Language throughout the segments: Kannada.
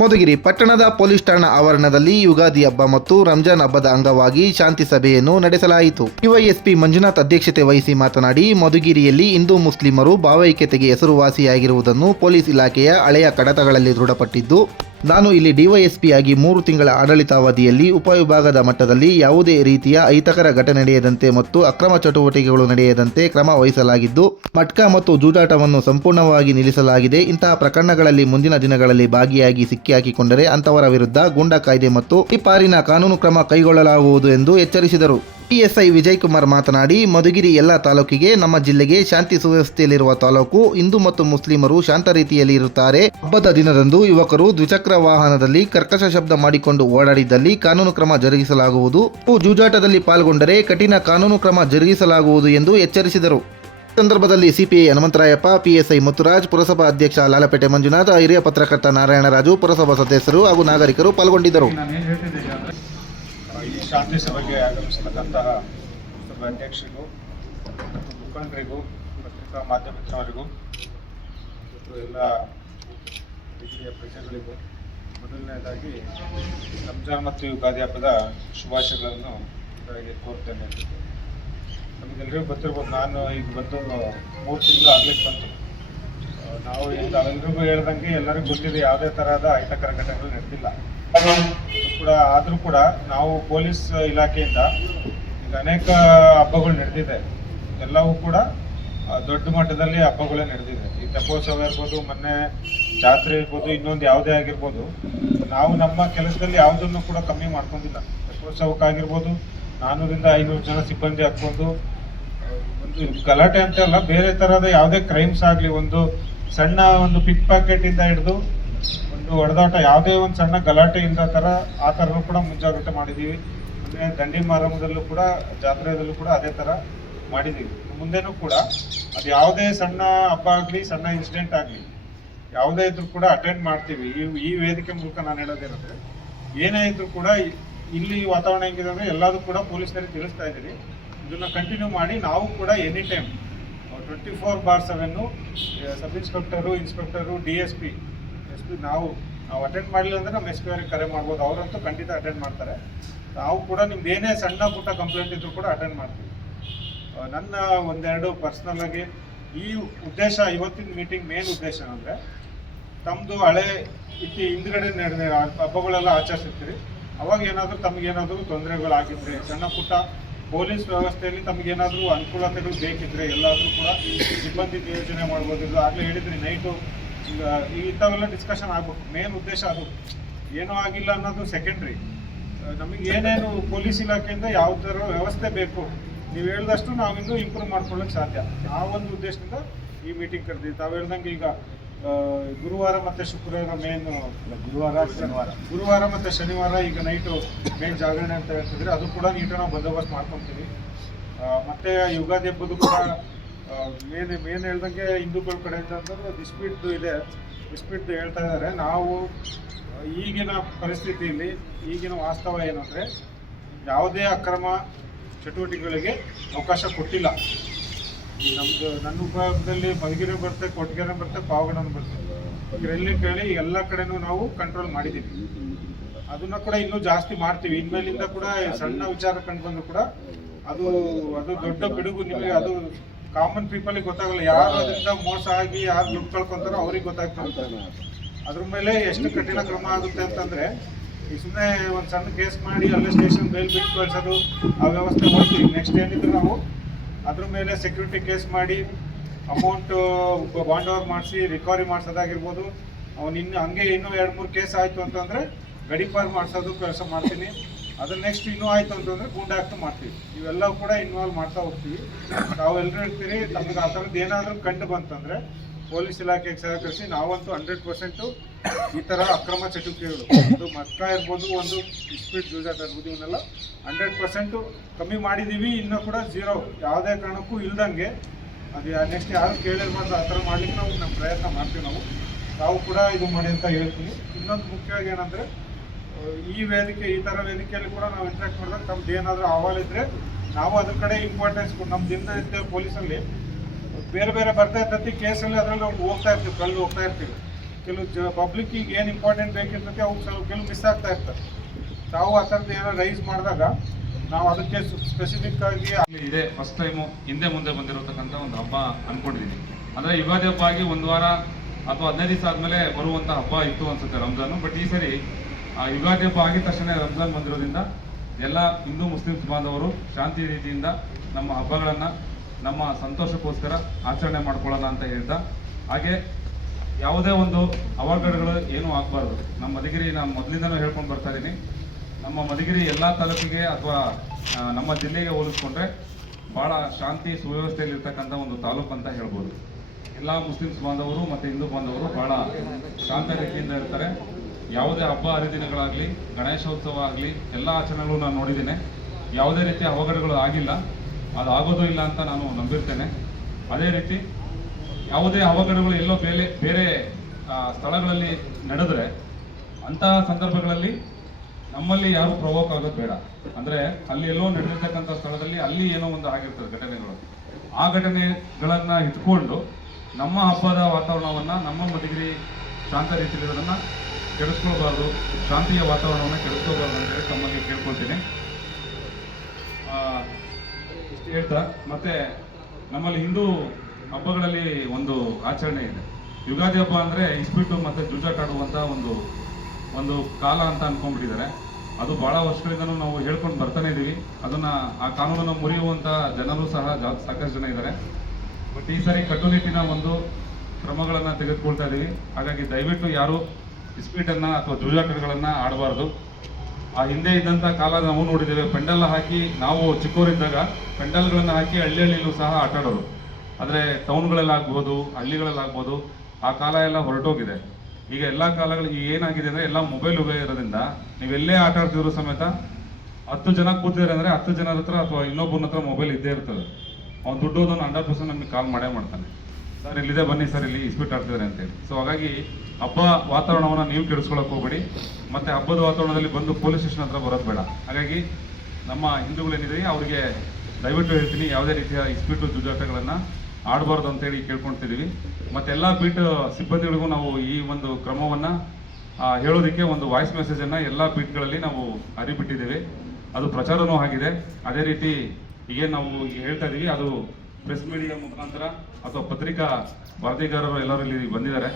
ಮಧುಗಿರಿ ಪಟ್ಟಣದ ಪೊಲೀಸ್ ಠಾಣಾ ಆವರಣದಲ್ಲಿ ಯುಗಾದಿ ಹಬ್ಬ ಮತ್ತು ರಂಜಾನ್ ಹಬ್ಬದ ಅಂಗವಾಗಿ ಶಾಂತಿ ಸಭೆಯನ್ನು ನಡೆಸಲಾಯಿತು. ಡಿವೈಎಸ್ಪಿ ಮಂಜುನಾಥ್ ಅಧ್ಯಕ್ಷತೆ ವಹಿಸಿ ಮಾತನಾಡಿ, ಮಧುಗಿರಿಯಲ್ಲಿ ಹಿಂದೂ ಮುಸ್ಲಿಮರು ಭಾವೈಕ್ಯತೆಗೆ ಹೆಸರುವಾಸಿಯಾಗಿರುವುದನ್ನು ಪೊಲೀಸ್ ಇಲಾಖೆಯ ಹಳೆಯ ಕಡತಗಳಲ್ಲಿ ದೃಢಪಟ್ಟಿದ್ದು, ನಾನು ಇಲ್ಲಿ ಡಿವೈಎಸ್ಪಿ ಆಗಿ 3 ತಿಂಗಳ ಆಡಳಿತಾವಧಿಯಲ್ಲಿ ಉಪವಿಭಾಗದ ಮಟ್ಟದಲ್ಲಿ ಯಾವುದೇ ರೀತಿಯ ಅಹಿತಕರ ಘಟನೆ ನಡೆಯದಂತೆ ಮತ್ತು ಅಕ್ರಮ ಚಟುವಟಿಕೆಗಳು ನಡೆಯದಂತೆ ಕ್ರಮ ವಹಿಸಲಾಗಿದ್ದು, ಮಟ್ಕಾ ಮತ್ತು ಜೂಜಾಟವನ್ನು ಸಂಪೂರ್ಣವಾಗಿ ನಿಲ್ಲಿಸಲಾಗಿದೆ. ಇಂತಹ ಪ್ರಕರಣಗಳಲ್ಲಿ ಮುಂದಿನ ದಿನಗಳಲ್ಲಿ ಭಾಗಿಯಾಗಿ ಸಿಕ್ಕಿಹಾಕಿಕೊಂಡರೆ ಅಂತವರ ವಿರುದ್ಧ ಗೂಂಡಾ ಕಾಯ್ದೆ ಮತ್ತು ಪಾರಿನ ಕಾನೂನು ಕ್ರಮ ಕೈಗೊಳ್ಳಲಾಗುವುದು ಎಂದು ಎಚ್ಚರಿಸಿದರು. ಪಿಎಸ್ಐ ವಿಜಯ್ ಕುಮಾರ್ ಮಾತನಾಡಿ, ಮಧುಗಿರಿ ಎಲ್ಲ ತಾಲೂಕಿಗೆ ನಮ್ಮ ಜಿಲ್ಲೆಗೆ ಶಾಂತಿ ಸುವ್ಯವಸ್ಥೆಯಲ್ಲಿರುವ ತಾಲೂಕು. ಹಿಂದೂ ಮತ್ತು ಮುಸ್ಲಿಮರು ಶಾಂತ ರೀತಿಯಲ್ಲಿ ಇರುತ್ತಾರೆ. ಹಬ್ಬದ ದಿನದಂದು ಯುವಕರು ದ್ವಿಚಕ್ರ ವಾಹನದಲ್ಲಿ ಕರ್ಕಶ ಶಬ್ದ ಮಾಡಿಕೊಂಡು ಓಡಾಡಿದ್ದಲ್ಲಿ ಕಾನೂನು ಕ್ರಮ ಜರುಗಿಸಲಾಗುವುದು. ಜೂಜಾಟದಲ್ಲಿ ಪಾಲ್ಗೊಂಡರೆ ಕಠಿಣ ಕಾನೂನು ಕ್ರಮ ಜರುಗಿಸಲಾಗುವುದು ಎಂದು ಎಚ್ಚರಿಸಿದರು. ಸಂದರ್ಭದಲ್ಲಿ ಸಿಪಿಐ ಹನುಮಂತರಾಯಪ್ಪ, ಪಿಎಸ್ಐ ಮುತ್ತುರಾಜ್, ಪುರಸಭಾ ಅಧ್ಯಕ್ಷ ಲಾಲಪೇಟೆ ಮಂಜುನಾಥ್, ಹಿರಿಯ ಪತ್ರಕರ್ತ ನಾರಾಯಣರಾಜು, ಪುರಸಭಾ ಸದಸ್ಯರು ಹಾಗೂ ನಾಗರಿಕರು ಪಾಲ್ಗೊಂಡಿದ್ದರು. ಈ ಶಾಂತಿ ಸಭೆಗೆ ಆಗಮಿಸತಕ್ಕಂತಹ ಪುರಸಭಾ ಅಧ್ಯಕ್ಷರಿಗೂ ಮತ್ತು ಮುಖಂಡರಿಗೂ, ಪತ್ರಿಕಾ ಮಾಧ್ಯಮದವರಿಗೂ ಮತ್ತು ಎಲ್ಲ ಹಿರಿಯ ಪ್ರಜೆಗಳಿಗೂ ಮೊದಲನೇದಾಗಿ ರಂಜಾನ್ ಮತ್ತು ಯುಗಾದಿ ಹಬ್ಬದ ಶುಭಾಶಯಗಳನ್ನು ಕೋರ್ತೇನೆ. ನಮಗೆಲ್ಲರಿಗೂ ಗೊತ್ತಿರ್ಬೋದು, ನಾನು ಈಗ ಬಂದು 3 ತಿಂಗಳು ಆಗ್ಲಿಕ್ಕೆ ಬಂತು. ನಾವು ನಾವೆಲ್ಲರಿಗೂ ಹೇಳ್ದಂಗೆ ಎಲ್ಲರಿಗೂ ಗೊತ್ತಿದೆ, ಯಾವುದೇ ತರಹದ ಅಹಿತಕರ ಘಟನೆಗಳು ನಡೆದಿಲ್ಲ. ಆದರೂ ಕೂಡ ನಾವು ಪೊಲೀಸ್ ಇಲಾಖೆಯಿಂದ ಈಗ ಅನೇಕ ಹಬ್ಬಗಳು ನಡೆದಿದೆ. ಎಲ್ಲವೂ ಕೂಡ ದೊಡ್ಡ ಮಟ್ಟದಲ್ಲಿ ಹಬ್ಬಗಳೇ ನಡೆದಿದೆ. ಈ ತೆಪ್ಪೋತ್ಸವ ಇರ್ಬೋದು, ಮೊನ್ನೆ ಜಾತ್ರೆ ಇರ್ಬೋದು, ಇನ್ನೊಂದು ಯಾವುದೇ ಆಗಿರ್ಬೋದು, ನಾವು ನಮ್ಮ ಕೆಲಸದಲ್ಲಿ ಯಾವುದನ್ನು ಕೂಡ ಕಮ್ಮಿ ಮಾಡ್ಕೊಂಡಿಲ್ಲ. ತೆಪ್ಪೋತ್ಸವಕ್ಕಾಗಿರ್ಬೋದು 400 ರಿಂದ 500 ಜನ ಸಿಬ್ಬಂದಿ ಹಾಕ್ಕೊಂಡು ಒಂದು ಗಲಾಟೆ ಅಂತ ಅಲ್ಲ, ಬೇರೆ ತರಹದ ಯಾವುದೇ ಕ್ರೈಮ್ಸ್ ಆಗಲಿ, ಒಂದು ಸಣ್ಣ ಒಂದು ಪಿಕ್ ಪ್ಯಾಕೆಟಿಂದ ಹಿಡಿದು ಒಂದು ಹೊಡೆದಾಟ, ಯಾವುದೇ ಒಂದು ಸಣ್ಣ ಗಲಾಟೆಯಿಂದ ಆ ಥರನೂ ಕೂಡ ಮುಂಜಾಗ್ರತೆ ಮಾಡಿದ್ದೀವಿ. ಅಂದರೆ ದಂಡಿ ಮಾರಮ್ಮದಲ್ಲೂ ಕೂಡ, ಜಾತ್ರೆಯಲ್ಲೂ ಕೂಡ ಅದೇ ಥರ ಮಾಡಿದ್ದೀವಿ. ಮುಂದೆನೂ ಕೂಡ ಅದು ಯಾವುದೇ ಸಣ್ಣ ಹಬ್ಬ ಆಗಲಿ, ಸಣ್ಣ ಇನ್ಸಿಡೆಂಟ್ ಆಗಲಿ, ಯಾವುದೇ ಇದ್ರೂ ಕೂಡ ಅಟೆಂಡ್ ಮಾಡ್ತೀವಿ. ಈ ವೇದಿಕೆ ಮೂಲಕ ನಾನು ಹೇಳೋದೇನಂದರೆ, ಏನೇ ಇದ್ರೂ ಕೂಡ ಇಲ್ಲಿ ವಾತಾವರಣ ಹೆಂಗಿದೆ ಅಂದರೆ ಎಲ್ಲದೂ ಕೂಡ ಪೊಲೀಸರಿಗೆ ತಿಳಿಸ್ತಾ ಇದ್ದೀವಿ. ಇದನ್ನು ಕಂಟಿನ್ಯೂ ಮಾಡಿ. ನಾವು ಕೂಡ ಎನಿ ಟೈಮ್ 24/7 ಸಬ್ ಇನ್ಸ್ಪೆಕ್ಟರು, ಇನ್ಸ್ಪೆಕ್ಟರು, DSP ನಾವು ಅಟೆಂಡ್ ಮಾಡಲಿಲ್ಲ ಅಂದರೆ ನಮ್ಮ SP ಅವರಿಗೆ ಕರೆ ಮಾಡ್ಬೋದು. ಅವರಂತೂ ಖಂಡಿತ ಅಟೆಂಡ್ ಮಾಡ್ತಾರೆ. ನಾವು ಕೂಡ ನಿಮ್ದು ಏನೇ ಸಣ್ಣ ಪುಟ್ಟ ಕಂಪ್ಲೇಂಟ್ ಇದ್ರೂ ಕೂಡ ಅಟೆಂಡ್ ಮಾಡ್ತೀವಿ. ನನ್ನ ಒಂದೆರಡು ಪರ್ಸ್ನಲ್ ಆಗಿ ಈ ಉದ್ದೇಶ, ಇವತ್ತಿನ ಮೀಟಿಂಗ್ ಮೇನ್ ಉದ್ದೇಶ ಅಂದರೆ, ತಮ್ಮದು ಹಳೆ ಹಿಂದ್ಗಡೆ ನಡೆದ ಹಬ್ಬಗಳೆಲ್ಲ ಆಚರಿಸಿರ್ತೀರಿ. ಅವಾಗ ಏನಾದರೂ ತಮಗೇನಾದರೂ ತೊಂದರೆಗಳಾಗಿದ್ರೆ, ಸಣ್ಣ ಪುಟ್ಟ ಪೊಲೀಸ್ ವ್ಯವಸ್ಥೆಯಲ್ಲಿ ತಮಗೇನಾದರೂ ಅನುಕೂಲತೆಗಳು ಬೇಕಿದ್ರೆ ಎಲ್ಲಾದರೂ ಕೂಡ ಸಿಬ್ಬಂದಿ ನಿಯೋಜನೆ ಮಾಡ್ಬೋದು. ಇದು ಆಗಲೇ ಹೇಳಿದ್ರಿ, ನೈಟು ಈಗ ಇಂಥವೆಲ್ಲ ಡಿಸ್ಕಷನ್ ಆಗ್ಬೇಕು. ಮೇನ್ ಉದ್ದೇಶ ಅದು. ಏನೂ ಆಗಿಲ್ಲ ಅನ್ನೋದು ಸೆಕೆಂಡ್ರಿ. ನಮಗೆ ಏನೇನು ಪೊಲೀಸ್ ಇಲಾಖೆಯಿಂದ ಯಾವ ಥರ ವ್ಯವಸ್ಥೆ ಬೇಕು, ನೀವು ಹೇಳಿದಷ್ಟು ನಾವಿನ್ನೂ ಇಂಪ್ರೂವ್ ಮಾಡ್ಕೊಳ್ಳೋಕೆ ಸಾಧ್ಯ. ಆ ಒಂದು ಉದ್ದೇಶದಿಂದ ಈ ಮೀಟಿಂಗ್ ಕರೆದಿದ್ದು. ತಾವು ಹೇಳ್ದಂಗೆ ಈಗ ಗುರುವಾರ ಮತ್ತು ಶುಕ್ರವಾರ ಗುರುವಾರ ಮತ್ತು ಶನಿವಾರ ಈಗ ನೈಟು ಮೇನ್ ಜಾಗರಣೆ ಅಂತ ಹೇಳ್ತಿದ್ರೆ, ಅದು ಕೂಡ ನೀಟಾಗಿ ನಾವು ಬಂದೋಬಸ್ತ್ ಮಾಡ್ಕೊತೀವಿ. ಮತ್ತು ಯುಗಾದಿ ಹಬ್ಬದು ಕೂಡ ಮೇನ್ ಹೇಳ್ದಂಗೆ ಹಿಂದೂಗಳ ಕಡೆಯಿಂದ ಅಂತಂದ್ರೆ ಡಿಸ್ಪ್ಯೂಟ್ ಹೇಳ್ತಾ ಇದ್ದಾರೆ. ನಾವು ಈಗಿನ ಪರಿಸ್ಥಿತಿಯಲ್ಲಿ, ಈಗಿನ ವಾಸ್ತವ ಏನಂದರೆ, ಯಾವುದೇ ಅಕ್ರಮ ಚಟುವಟಿಕೆಗಳಿಗೆ ಅವಕಾಶ ಕೊಟ್ಟಿಲ್ಲ. ನನ್ನ ವಿಭಾಗದಲ್ಲಿ ಮಧುಗಿರಿ ಬರುತ್ತೆ, ಕೊಟ್ಗೆರೆ ಬರುತ್ತೆ, ಪಾವಗಡನೂ ಬರುತ್ತೆ. ಇದರಲ್ಲಿ ಕೇಳಿ ಎಲ್ಲ ಕಡೆನೂ ನಾವು ಕಂಟ್ರೋಲ್ ಮಾಡಿದ್ದೀವಿ. ಅದನ್ನು ಕೂಡ ಇನ್ನೂ ಜಾಸ್ತಿ ಮಾಡ್ತೀವಿ. ಇನ್ಮೇಲಿಂದ ಕೂಡ ಸಣ್ಣ ವಿಚಾರ ಕಂಡು ಬಂದರೂ ಕೂಡ ಅದು ದೊಡ್ಡ ಪಿಡುಗು. ನಿಮಗೆ ಅದು ಕಾಮನ್ ಪೀಪಲ್ಗೆ ಗೊತ್ತಾಗಲ್ಲ. ಯಾರು ಅದರಿಂದ ಮೋಸ ಆಗಿ ಯಾರು ದುಡ್ಡು ಕಳ್ಕೊತಾರೋ ಅವ್ರಿಗೆ ಗೊತ್ತಾಗ್ತದೆ. ಅದ್ರ ಮೇಲೆ ಎಷ್ಟು ಕಠಿಣ ಕ್ರಮ ಆಗುತ್ತೆ ಅಂತಂದರೆ, ಈ ಸುಮ್ಮನೆ ಒಂದು ಸಣ್ಣ ಕೇಸ್ ಮಾಡಿ ಅಲ್ಲೇ ಸ್ಟೇಷನ್ ಬೇಲ್ ಬಿಟ್ಟು ಕಳಿಸೋದು, ಆ ವ್ಯವಸ್ಥೆ ಮಾಡ್ತೀವಿ. ನೆಕ್ಸ್ಟ್ ಏನಿದ್ರು ನಾವು ಅದ್ರ ಮೇಲೆ ಸೆಕ್ಯೂರಿಟಿ ಕೇಸ್ ಮಾಡಿ ಅಮೌಂಟು ಬಾಂಡ್ ಓವರ್ ಮಾಡಿಸಿ ರಿಕವರಿ ಮಾಡಿಸೋದಾಗಿರ್ಬೋದು. ಹಂಗೆ ಇನ್ನೂ 2-3 ಕೇಸ್ ಆಯಿತು ಅಂತಂದರೆ ಗಡೀಪಾರು ಮಾಡಿಸೋದು ಕೆಲಸ ಮಾಡ್ತೀನಿ. ಅದನ್ನ ನೆಕ್ಸ್ಟ್ ಇನ್ನೂ ಆಯಿತು ಅಂತಂದರೆ ಗೂಂಡಾ ಆ್ಯಕ್ಟ್ ಮಾಡ್ತೀವಿ. ಇವೆಲ್ಲವೂ ಕೂಡ ಇನ್ವಾಲ್ವ್ ಮಾಡ್ತಾ ಹೋಗ್ತೀವಿ. ತಾವೆಲ್ಲರೂ ಹೇಳ್ತೀರಿ, ತಮಗೆ ಆ ಥರದ್ದು ಏನಾದರೂ ಕಂಡು ಬಂತಂದರೆ ಪೊಲೀಸ್ ಇಲಾಖೆಗೆ ಸಹಕರಿಸಿ. ನಾವಂತೂ 100% ಈ ಥರ ಅಕ್ರಮ ಚಟುವಟಿಕೆಗಳು, ಅದು ಮಟ್ಕಾ ಇರ್ಬೋದು, ಒಂದು ಡಿಸ್ಪ್ಯೂಟ್ ಜೂಜಾಟ ಇರ್ಬೋದು, ಇವನ್ನೆಲ್ಲ 100% ಕಮ್ಮಿ ಮಾಡಿದ್ದೀವಿ. ಇನ್ನೂ ಕೂಡ 0 ಯಾವುದೇ ಕಾರಣಕ್ಕೂ ಇಲ್ದಂಗೆ ಅದು ನೆಕ್ಸ್ಟ್ ಯಾರು ಕೇಳಿರ್ಬಾರ್ದು ಆ ಥರ ಮಾಡಲಿಕ್ಕೆ ನಾವು ನಮ್ಮ ಪ್ರಯತ್ನ ಮಾಡ್ತೀವಿ. ನಾವು ಕೂಡ ಇದು ಮಾಡಿ ಅಂತ ಹೇಳ್ತೀವಿ. ಇನ್ನೊಂದು ಮುಖ್ಯವಾಗಿ ಏನಂದರೆ, ಈ ಥರ ವೇದಿಕೆಯಲ್ಲಿ ಕೂಡ ನಾವು ಇಂಟ್ರಾಕ್ಟ್ ಮಾಡಿದಾಗ ತಮ್ದು ಏನಾದರೂ ಅಹವಾಲಿದ್ರೆ ನಾವು ಅದ್ರ ಕಡೆ ಇಂಪಾರ್ಟೆನ್ಸ್ ನಮ್ಮ ದಿನನಿತ್ಯ ಪೊಲೀಸಲ್ಲಿ ಬೇರೆ ಬರ್ತಾ ಇರ್ತೈತಿ ಕೇಸಲ್ಲಿ. ಅದರಲ್ಲಿ ಹೋಗ್ತಾ ಇರ್ತೀವಿ, ಕಲ್ಲು ಹೋಗ್ತಾ ಇರ್ತೀವಿ. ಕೆಲವು ಪಬ್ಲಿಕ್ಕಿಗೆ ಏನು ಇಂಪಾರ್ಟೆಂಟ್ ಬೇಕಿರ್ತೈತೆ ಅವು ಕೆಲವು ಮಿಸ್ ಆಗ್ತಾ ಇರ್ತದೆ. ತಾವು ಆ ಥರದ್ದು ಏನೋ ರೈಸ್ ಮಾಡಿದಾಗ ನಾವು ಅದಕ್ಕೆ ಸ್ಪೆಸಿಫಿಕ್ ಆಗಿ ಇದೆ ಫಸ್ಟ್ ಟೈಮು ಹಿಂದೆ ಮುಂದೆ ಬಂದಿರತಕ್ಕಂಥ ಒಂದು ಹಬ್ಬ ಅನ್ಕೊಂಡಿದ್ದೀನಿ. ಅಂದರೆ ಯುಗಾದಿ ಹಬ್ಬ ಆಗಿ ಒಂದು ವಾರ ಅಥವಾ 15 ದಿವಸ ಆದಮೇಲೆ ಬರುವಂಥ ಹಬ್ಬ ಇತ್ತು ಅನ್ಸುತ್ತೆ ರಂಜಾನು. ಬಟ್ ಈ ಸರಿ ಯುಗಾದಿ ಹಬ್ಬ ಆಗಿದ ತಕ್ಷಣ ರಂಜಾನ್ ಬಂದಿರೋದ್ರಿಂದ ಎಲ್ಲ ಹಿಂದೂ ಮುಸ್ಲಿಮ್ಸ್ ಬಾಂಧವರು ಶಾಂತಿ ರೀತಿಯಿಂದ ನಮ್ಮ ಹಬ್ಬಗಳನ್ನು ನಮ್ಮ ಸಂತೋಷಕ್ಕೋಸ್ಕರ ಆಚರಣೆ ಮಾಡ್ಕೊಳ್ಳೋಣ ಅಂತ ಹೇಳ್ತಾ, ಹಾಗೆ ಯಾವುದೇ ಒಂದು ಅವಘಡಗಳು ಏನೂ ಆಗಬಾರ್ದು. ನಮ್ಮ ಮಧುಗಿರಿ ನಾನು ಮೊದಲಿಂದನೂ ಹೇಳ್ಕೊಂಡು ಬರ್ತಾ ಇದ್ದೀನಿ, ನಮ್ಮ ಮಧುಗಿರಿ ಎಲ್ಲ ತಾಲೂಕಿಗೆ ಅಥವಾ ನಮ್ಮ ಜಿಲ್ಲೆಗೆ ಹೋಲಿಸ್ಕೊಂಡ್ರೆ ಭಾಳ ಶಾಂತಿ ಸುವ್ಯವಸ್ಥೆಯಲ್ಲಿರ್ತಕ್ಕಂಥ ಒಂದು ತಾಲೂಕು ಅಂತ ಹೇಳ್ಬೋದು. ಎಲ್ಲ ಮುಸ್ಲಿಮ್ಸ್ ಬಾಂಧವರು ಮತ್ತು ಹಿಂದೂ ಬಾಂಧವರು ಭಾಳ ಶಾಂತ ರೀತಿಯಿಂದ ಇರ್ತಾರೆ. ಯಾವುದೇ ಹಬ್ಬ ಹರಿದಿನಗಳಾಗಲಿ, ಗಣೇಶೋತ್ಸವ ಆಗಲಿ, ಎಲ್ಲ ಆಚರಣೆಗಳು ನಾನು ನೋಡಿದ್ದೇನೆ. ಯಾವುದೇ ರೀತಿಯ ಅವಘಡಗಳು ಆಗಿಲ್ಲ, ಅದು ಆಗೋದು ಇಲ್ಲ ಅಂತ ನಾನು ನಂಬಿರ್ತೇನೆ. ಅದೇ ರೀತಿ ಯಾವುದೇ ಅವಘಡಗಳು ಎಲ್ಲೋ ಬೇರೆ ಸ್ಥಳಗಳಲ್ಲಿ ನಡೆದ್ರೆ ಅಂತಹ ಸಂದರ್ಭಗಳಲ್ಲಿ ನಮ್ಮಲ್ಲಿ ಯಾರು ಪ್ರವೋಕ್ ಆಗೋದು ಬೇಡ. ಅಂದರೆ ಅಲ್ಲಿ ಎಲ್ಲೋ ನಡೆದಿರ್ತಕ್ಕಂಥ ಸ್ಥಳದಲ್ಲಿ ಅಲ್ಲಿ ಏನೋ ಒಂದು ಆಗಿರ್ತದೆ ಘಟನೆಗಳು, ಆ ಘಟನೆಗಳನ್ನು ಇಟ್ಕೊಂಡು ನಮ್ಮ ಹಬ್ಬದ ವಾತಾವರಣವನ್ನು, ನಮ್ಮ ಮಧುಗಿರಿ ಶಾಂತ ರೀತಿಯಲ್ಲಿರೋದನ್ನು ಕೆಡಿಸ್ಕೊಳ್ಬಾರ್ದು, ಶಾಂತಿಯ ವಾತಾವರಣವನ್ನು ಕೆಡಿಸ್ಕೊಳ್ಬಾರ್ದು ಅಂತೇಳಿ ತಮ್ಮಲ್ಲಿ ಕೇಳ್ಕೊಳ್ತೀನಿ. ಇಷ್ಟು ಹೇಳ್ತಾ, ಮತ್ತೆ ನಮ್ಮಲ್ಲಿ ಹಿಂದೂ ಹಬ್ಬಗಳಲ್ಲಿ ಒಂದು ಆಚರಣೆ ಇದೆ. ಯುಗಾದಿ ಹಬ್ಬ ಅಂದರೆ ಇಸ್ಪಿಟ್ಟು ಮತ್ತು ಜೂಜಾಟ ಆಡುವಂಥ ಒಂದು ಕಾಲ ಅಂತ ಅನ್ಕೊಂಡ್ಬಿಟ್ಟಿದ್ದಾರೆ. ಅದು ಭಾಳ ವರ್ಷಗಳಿಂದನೂ ನಾವು ಹೇಳ್ಕೊಂಡು ಬರ್ತಾನೆ ಇದ್ದೀವಿ. ಅದನ್ನು ಆ ಕಾನೂನನ್ನು ಮುರಿಯುವಂಥ ಜನರು ಸಹ ಸಾಕಷ್ಟು ಜನ ಇದ್ದಾರೆ. ಬಟ್ ಈ ಸಾರಿ ಕಟ್ಟುನಿಟ್ಟಿನ ಒಂದು ಕ್ರಮಗಳನ್ನು ತೆಗೆದುಕೊಳ್ತಾ ಇದ್ದೀವಿ. ಹಾಗಾಗಿ ದಯವಿಟ್ಟು ಯಾರು ಇಸ್ಪೀಟನ್ನು ಅಥವಾ ಜೂಜಾಟಗಳನ್ನು ಆಡಬಾರ್ದು. ಆ ಹಿಂದೆ ಇದ್ದಂಥ ಕಾಲ ನಾವು ನೋಡಿದ್ದೇವೆ. ಪೆಂಡಲ್ ಹಾಕಿ, ನಾವು ಚಿಕ್ಕವರಿದ್ದಾಗ ಪೆಂಡಲ್ಗಳನ್ನು ಹಾಕಿ ಹಳ್ಳಿಯಲ್ಲೂ ಸಹ ಆಟ ಆಡೋರು. ಆದರೆ ಟೌನ್ಗಳಲ್ಲಾಗ್ಬೋದು, ಹಳ್ಳಿಗಳಲ್ಲಾಗ್ಬೋದು, ಆ ಕಾಲ ಎಲ್ಲ ಹೊರಟೋಗಿದೆ. ಈಗ ಎಲ್ಲ ಕಾಲಗಳು ಈಗ ಏನಾಗಿದೆ ಅಂದರೆ ಎಲ್ಲ ಮೊಬೈಲ್ ಇರೋದ್ರಿಂದ ನೀವೆಲ್ಲೇ ಆಟ ಆಡ್ತಿದ್ರು ಸಮೇತ 10 ಜನ ಕೂತಿದ್ದಾರೆ ಅಂದರೆ 10 ಜನರ ಹತ್ರ ಅಥವಾ ಇನ್ನೊಬ್ಬನ ಹತ್ರ ಮೊಬೈಲ್ ಇದ್ದೇ ಇರ್ತದೆ. ಅವ್ನು ದುಡ್ಡು ಹೋದವನು 100% ನಮಗೆ ಕಾಲ್ ಮಾಡೇ ಮಾಡ್ತಾನೆ, ಸರ್ ಇಲ್ಲಿದೆ ಬನ್ನಿ ಸರ್, ಇಲ್ಲಿ ಇಸ್ಪೀಟ್ ಆಡ್ತಿದ್ದಾರೆ ಅಂತೇಳಿ. ಸೊ ಹಾಗಾಗಿ ಹಬ್ಬ ವಾತಾವರಣವನ್ನು ನೀವು ಕೆಡಿಸ್ಕೊಳಕ್ಕೆ ಹೋಗಬೇಡಿ, ಮತ್ತು ಹಬ್ಬದ ವಾತಾವರಣದಲ್ಲಿ ಬಂದು ಪೊಲೀಸ್ ಸ್ಟೇಷನ್ ಹತ್ರ ಬರೋದು ಬೇಡ. ಹಾಗಾಗಿ ನಮ್ಮ ಹಿಂದೂಗಳೇನಿದೆ ಅವರಿಗೆ ದಯವಿಟ್ಟು ಹೇಳ್ತೀನಿ, ಯಾವುದೇ ರೀತಿಯ ಇಸ್ಪೀಟು ಜೂಜಾಟಗಳನ್ನು ಆಡಬಾರ್ದು ಅಂತೇಳಿ ಕೇಳ್ಕೊಳ್ತಿದ್ದೀವಿ. ಮತ್ತು ಎಲ್ಲ ಬೀಟ್ ಸಿಬ್ಬಂದಿಗಳಿಗೂ ನಾವು ಈ ಒಂದು ಕ್ರಮವನ್ನು ಹೇಳೋದಕ್ಕೆ ಒಂದು ವಾಯ್ಸ್ ಮೆಸೇಜನ್ನು ಎಲ್ಲ ಬೀಟ್ಗಳಲ್ಲಿ ನಾವು ಹರಿಬಿಟ್ಟಿದ್ದೀವಿ. ಅದು ಪ್ರಚಾರನೂ ಆಗಿದೆ. ಅದೇ ರೀತಿ ಈಗೇನು ನಾವು ಹೇಳ್ತಾ ಇದ್ದೀವಿ, ಅದು ಪ್ರೆಸ್ ಮೀಡಿಯಾ ಮುಖಾಂತರ ಅಥವಾ ಪತ್ರಿಕಾ ವರದಿಗಾರರು ಎಲ್ಲರೂ ಇಲ್ಲಿ ಬಂದಿದ್ದಾರೆ,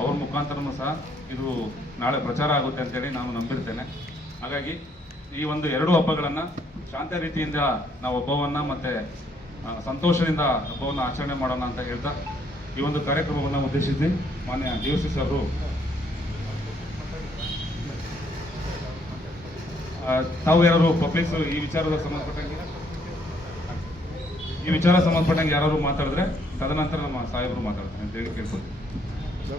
ಅವ್ರ ಮುಖಾಂತರನೂ ಸಹ ಇದು ನಾಳೆ ಪ್ರಚಾರ ಆಗುತ್ತೆ ಅಂತೇಳಿ ನಾನು ನಂಬಿರ್ತೇನೆ. ಹಾಗಾಗಿ ಈ ಒಂದು 2 ಹಬ್ಬಗಳನ್ನು ಶಾಂತ ರೀತಿಯಿಂದ ನಾವು ಹಬ್ಬವನ್ನು ಮತ್ತು ಸಂತೋಷದಿಂದ ಹಬ್ಬವನ್ನು ಆಚರಣೆ ಮಾಡೋಣ ಅಂತ ಹೇಳ್ತಾ, ಈ ಒಂದು ಕಾರ್ಯಕ್ರಮವನ್ನು ಉದ್ದೇಶಿಸಿ ಮಾನ್ಯ DOC ಅವರು ತಾವು ಯಾರು ಪಬ್ಲಿಕ್ಸ್ ಈ ವಿಚಾರ ಸಂಬಂಧಪಟ್ಟಂಗೆ ಯಾರು ಮಾತಾಡಿದ್ರೆ ತದನಂತರ ನಮ್ಮ ಸಾಹೇಬರು ಮಾತಾಡ್ತಾರೆ ಅಂತ ಹೇಳಿ ಕೇಳ್ಕೊಳ್ತೀವಿ.